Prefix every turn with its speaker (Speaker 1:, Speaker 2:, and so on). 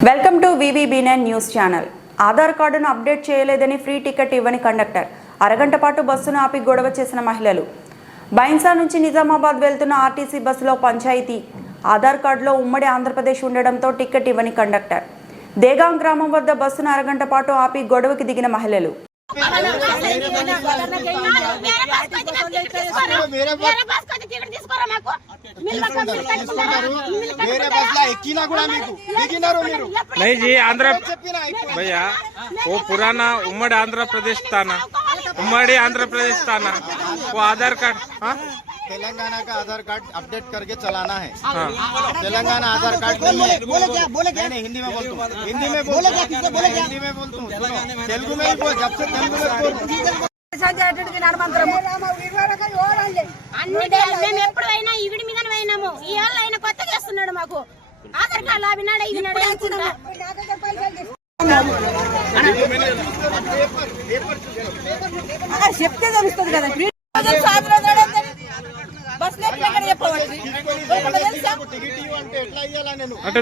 Speaker 1: Welcome to వివిబీనైన్ news channel Aadhaar కార్డును update చేయలేదని ఫ్రీ టికెట్ ఇవ్వని కండక్టర్ అరగంట పాటు బస్సును ఆపి గొడవ చేసిన మహిళలు బైన్సా నుంచి నిజామాబాద్ వెళ్తున్న ఆర్టీసీ బస్సులో పంచాయతీ ఆధార్ కార్డులో ఉమ్మడి ఆంధ్రప్రదేశ్ ఉండడంతో టికెట్ ఇవ్వని కండక్టర్ దేగాం గ్రామం వద్ద బస్సును అరగంట పాటు ఆపి గొడవకి దిగిన మహిళలు
Speaker 2: వేరే బస్ తీసుకుంటారు వేరే బస్ లా ఎక్కినా కూడా మీకు దిగినారు మీరు
Speaker 3: नहीं जी आंध्र
Speaker 2: చెప్పినా ఎక్కువ.
Speaker 3: भैया वो पुराना उम्मड़ आंध्र प्रदेश था ना उम्मड़ी आंध्र प्रदेश था ना वो आधार कार्ड हाँ
Speaker 2: तेलंगाना का आधार कार्ड अपडेट करके चलाना है तेलंगाना आधार कार्ड नहीं है नहीं नहीं हिंदी में बोलता हूँ हिंदी में बोल मैं हिंदी में बोलता हूँ सुनो, तेलुगु में ही बोल जब से तेलुगु में बोल
Speaker 4: అన్ని డేలు మేము ఎప్పుడు ఆధార్ కార్డు అవినాడు ఇవినాడు అనుకుంటా.
Speaker 5: చెప్తే తెలుస్తుంది కదా. బస్ ఎక్కడ
Speaker 2: అంటే